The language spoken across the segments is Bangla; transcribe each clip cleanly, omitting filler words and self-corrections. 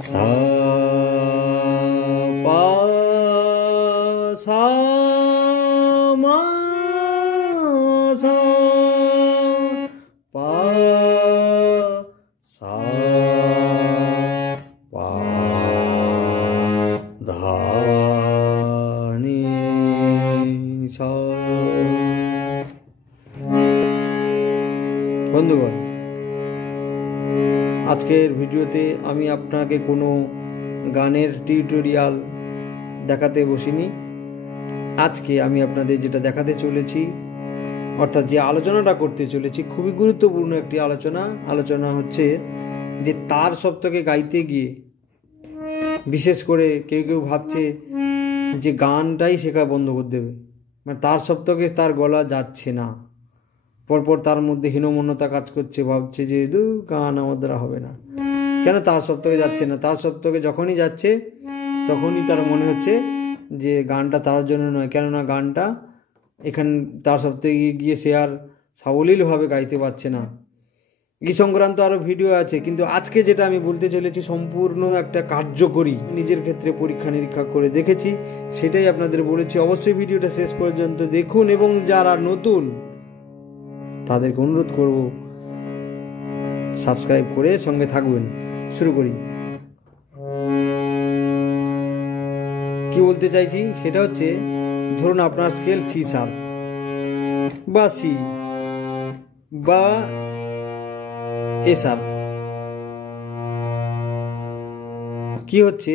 सा पा सा मा सा पा सा पा धा नी सा। বন্ধুগণ, আজকের ভিডিওতে আমি আপনাকে কোনো গানের টিউটোরিয়াল দেখাতে বসিনি। আজকে আমি আপনাদের যেটা দেখাতে চলেছি, অর্থাৎ যে আলোচনাটা করতে চলেছি, খুবই গুরুত্বপূর্ণ একটি আলোচনা হচ্ছে যে তার সপ্তকে গাইতে গিয়ে বিশেষ করে কেউ কেউ ভাবছে যে গানটাই শেখা বন্ধ করে দেবে, মানে তার সপ্তকে তার গলা যাচ্ছে না, পরপর তার মধ্যে হীনমন্যতা কাজ করছে, ভাবছে যে গান আমার দ্বারা হবে না। কেন তার সপ্তকে যাচ্ছে না? তার সপ্তকে যখনই যাচ্ছে তখনই তার মনে হচ্ছে যে গানটা তার জন্য নয়, কেননা গানটা এখানে তার সপ্তকে গিয়ে সে আর সাবলীলভাবে গাইতে পারছে না। এই সংক্রান্ত আরও ভিডিও আছে, কিন্তু আজকে যেটা আমি বলতে চলেছি সম্পূর্ণ একটা কার্যকরী, নিজের ক্ষেত্রে পরীক্ষা নিরীক্ষা করে দেখেছি, সেটাই আপনাদের বলেছি। অবশ্যই ভিডিওটা শেষ পর্যন্ত দেখুন, এবং যারা নতুন তাদেরকে অনুরোধ করব সাবস্ক্রাইব করে সঙ্গে থাকবেন। শুরু করি। কি বলতে চাইছি সেটা হচ্ছে, ধরুন আপনার স্কেল সি শার্প বা সি বা এ শার্প। কি হচ্ছে,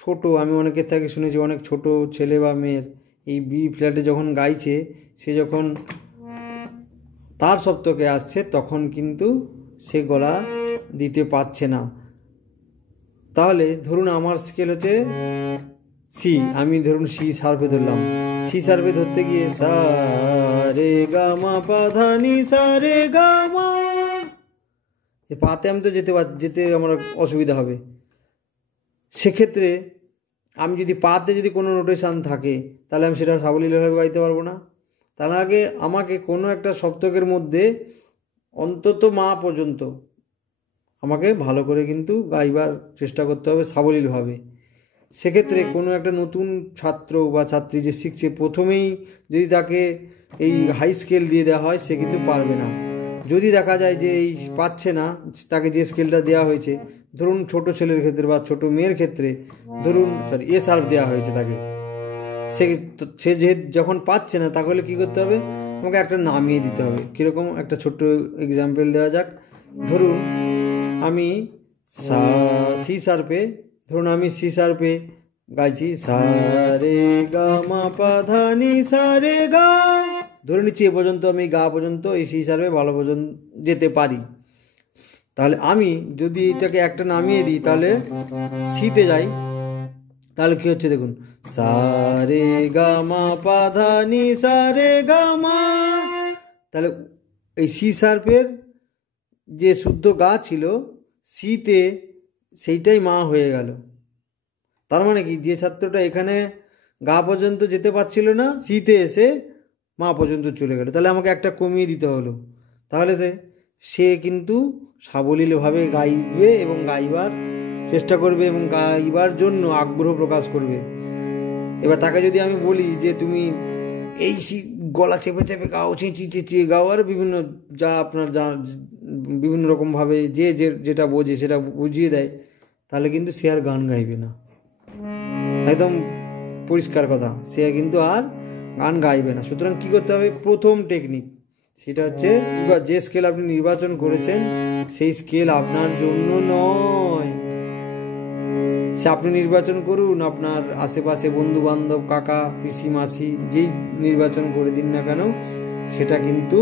ছোট, আমি অনেকের থেকে শুনেছি, অনেক ছোট ছেলে বা মেয়ের এই বি ফ্ল্যাটে যখন গাইছে, সে যখন তার সপ্তকে আসছে তখন কিন্তু সে গলা দিতে পারছে না। তাহলে ধরুন আমার স্কেল হচ্ছে সি, আমি ধরুন সি শার্পে ধরলাম, সি শার্পে ধরতে গিয়ে সা রে গা মা পা ধা নি সা রে গা মা, এ পাতে আমি তো যেতে আমার অসুবিধা হবে। সেক্ষেত্রে আমি যদি পাতে যদি কোনো নোটেশান থাকে তাহলে আমি সেটা সাবলীলভাবে গাইতে পারবো না। তার আগে আমাকে কোনো একটা সপ্তকের মধ্যে অন্তত মা পর্যন্ত আমাকে ভালো করে কিন্তু গাইবার চেষ্টা করতে হবে সাবলীলভাবে। সেক্ষেত্রে কোনো একটা নতুন ছাত্র বা ছাত্রী যে শিখছে, প্রথমেই যদি তাকে এই হাই স্কেল দিয়ে দেওয়া হয়, সে কিন্তু পারবে না। যদি দেখা যায় যে এই পাচ্ছে না, তাকে যে স্কেলটা দেওয়া হয়েছে, ধরুন ছোট ছেলের ক্ষেত্রে বা ছোট মেয়ের ক্ষেত্রে ধরুন এ শার্প দেওয়া হয়েছে তাকে, সে যে যখন পাচ্ছে না, তাহলে কী করতে হবে, আমাকে একটা নামিয়ে দিতে হবে। কীরকম, একটা ছোট্ট এক্সাম্পল দেওয়া যাক। ধরুন আমি সি শার্পে, ধরুন আমি সি শার্পে গাইছি সা রে গা মা পা ধা নি সা রে গা, ধরে নিচ্ছি এ পর্যন্ত আমি গা পর্যন্ত এই সি শার্পে ভালো পর্যন্ত যেতে পারি। তাহলে আমি যদি এটাকে একটা নামিয়ে দিই, তাহলে সিতে যাই, তাহলে কি হচ্ছে দেখুন, সা রে গা মা পা ধা নি সা রে গা মা। তাহলে এই সি শার্পের যে শুদ্ধ গা ছিল সিতে, সেইটাই মা হয়ে গেল। তার মানে কি, যে ছাত্রটা এখানে গা পর্যন্ত যেতে পারছিল না, সিতে এসে মা পর্যন্ত চলে গেল। তাহলে আমাকে একটা কমিয়ে দিতে হলো। তাহলে সে কিন্তু সাবলীলভাবে গাইবে এবং গাইবার চেষ্টা করবে এবং গাইবার জন্য আগ্রহ প্রকাশ করবে। এবার তাকে যদি আমি বলি যে তুমি এই গলা চেপে চেপে গাও, চেঁচিয়ে গাও, আর বিভিন্ন যা আপনার বিভিন্ন রকমভাবে যেটা বোঝে সেটা বুঝিয়ে দেয়, তাহলে কিন্তু সে আর গান গাইবে না। একদম পরিষ্কার কথা, সে কিন্তু আর গান গাইবে না। সুতরাং কী করতে হবে, প্রথম টেকনিক সেটা হচ্ছে, যে স্কেল আপনি নির্বাচন করেছেন সেই স্কেল আপনার জন্য নয়। সে আপনি নির্বাচন করুন, আপনার আশেপাশে বন্ধু বান্ধব, কাকা পিসি মাসি, যেই নির্বাচন করে দিন না কেন, সেটা কিন্তু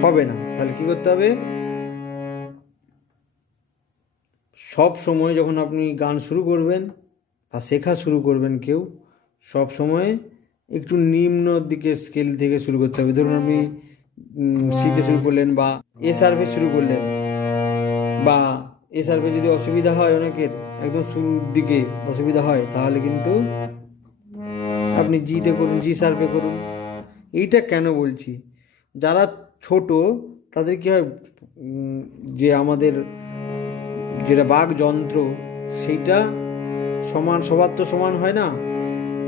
হবে না। তাহলে কি করতে হবে, সব সময় যখন আপনি গান শুরু করবেন বা শেখা শুরু করবেন, কেউ সব সময় একটু নিম্ন দিকের স্কেল থেকে শুরু করতে হবে। ধরুন আপনি সিতে শুরু করলেন বা এ শার্পে শুরু করলেন, বা এ শার্পে যদি অসুবিধা হয়, অনেকের একদম শুরুর দিকে অসুবিধা হয়, তাহলে কিন্তু আপনি জিতে করুন, জি শার্পে করুন। এইটা কেন বলছি, যারা ছোট তাদের কি হয়, যে আমাদের যেটা বাক যন্ত্র, সেইটা সমান, সবার তো সমান হয় না,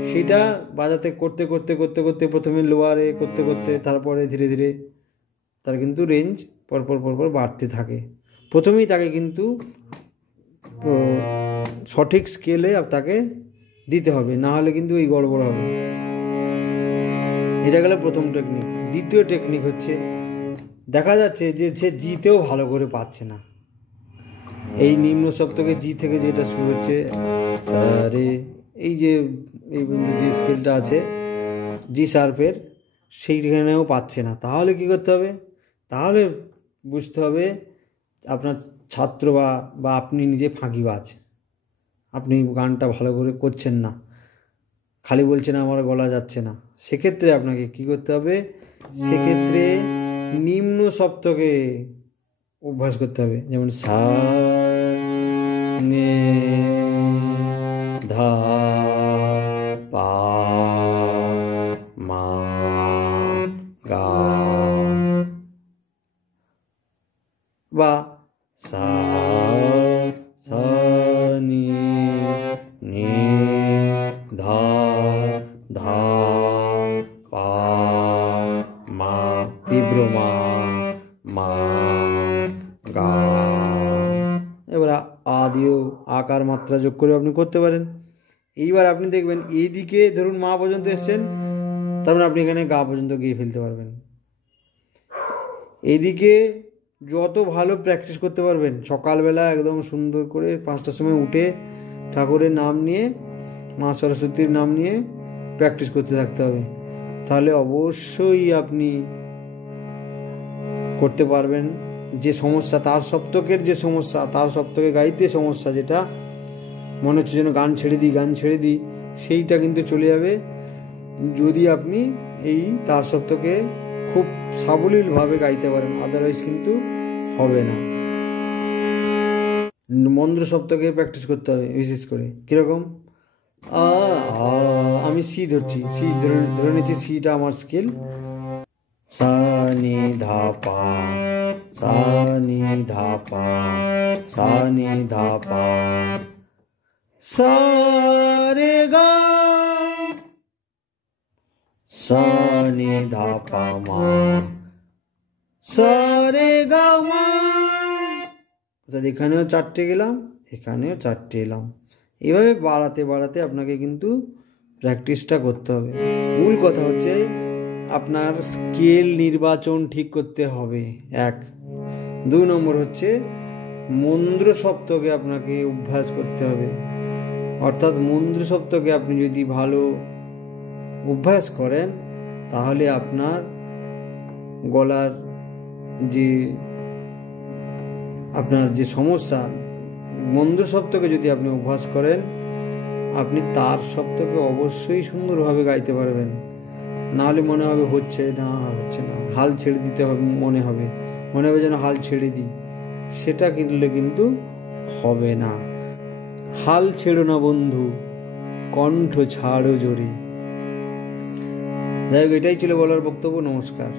সেটা বাজাতে করতে করতে করতে করতে প্রথমে লোয়ারে করতে করতে তারপরে ধীরে ধীরে তার কিন্তু রেঞ্জ পরপর পরপর বাড়তে থাকে। প্রথমেই তাকে কিন্তু সঠিক স্কেলে তাকে দিতে হবে, না হলে কিন্তু এই গড়বড় হবে। এটা গেল প্রথম টেকনিক। দ্বিতীয় টেকনিক হচ্ছে, দেখা যাচ্ছে যে সে জিতেও ভালো করে পাচ্ছে না। এই নিম্ন সপ্তকে জি থেকে যেটা শুরু হচ্ছে সারে, এই যে এই পর্যন্ত যে স্কেলটা আছে জি শার্পের, সেইখানেও পাচ্ছে না। তাহলে কি করতে হবে? তাহলে বুঝতে হবে আপনার ছাত্র বা আপনি নিজে ফাঁকিবাজ, আপনি গানটা ভালো করে করছেন না, খালি বলছেন আমার গলা যাচ্ছে না। সেক্ষেত্রে আপনাকে কি করতে হবে? সেক্ষেত্রে নিম্ন সপ্তকে অভ্যাস করতে হবে। যেমন সা নে ধা পা মা গা, বা সা সা নি নি ধা ধা পা মা, তীব্র মা মা গা। এবার আদিও আকার মাত্রা যোগ করে আপনি করতে পারেন। এইবার আপনি দেখবেন এইদিকে ধরুন মা পর্যন্ত এসছেন, তার মানে আপনি এখানে গা পর্যন্ত গিয়ে ফেলতে পারবেন। এইদিকে যত ভালো প্র্যাকটিস করতে পারবেন, সকালবেলা একদম সুন্দর করে 5টার সময় উঠে ঠাকুরের নাম নিয়ে, মা সরস্বতীর নাম নিয়ে প্র্যাকটিস করতে থাকতে হবে। তাহলে অবশ্যই আপনি করতে পারবেন। যে সমস্যা তার সপ্তকের, যে সমস্যা তার সপ্তকে গাইতে সমস্যা, যেটা মনে হচ্ছে যেন গান ছেড়ে দিই, সেইটা কিন্তু চলে যাবে যদি আপনি এই তার সপ্তকে খুব সাবলীলভাবে গাইতে পারেন। আদারওয়াইজ কিন্তু হবে না। মন্দ্র সপ্তকে প্র্যাকটিস করতে হবে বিশেষ করে। কীরকম? আমি সি ধরছি, সি ধরে নিচ্ছি, সিটা আমার স্কেল। সা নি ধা পা, সা নি ধা পা, সা নি ধা পা, সা রে গা, সা নি ধা পা মা, সা রে গা মা। এখানেও 4টে গেলাম, এখানেও 4টে এলাম। এইভাবে বাড়াতে বাড়াতে আপনাকে কিন্তু প্র্যাকটিসটা করতে হবে। মূল কথা হচ্ছে আপনার স্কেল নির্বাচন ঠিক করতে হবে, 1। 2 নম্বর হচ্ছে মন্দ্র সপ্তকে আপনাকে অভ্যাস করতে হবে। অর্থাৎ মন্দ্র সপ্তকে আপনি যদি ভালো অভ্যাস করেন, তাহলে আপনার গলার যে সমস্যা, মন্দ্র সপ্তকে যদি আপনি অভ্যাস করেন, আপনি তার সপ্তকে অবশ্যই সুন্দরভাবে গাইতে পারবেন। নাহলে মনে হবে হচ্ছে না, হাল ছেড়ে দিতে হবে, মনে হবে যেন হাল ছেড়ে দিই। সেটা কিন্তু হবে না। হাল ছেড়ো না বন্ধু, কণ্ঠ ছাড়ো জোরে। যাই হোক, এটাই ছিল বলার বক্তব্য। নমস্কার।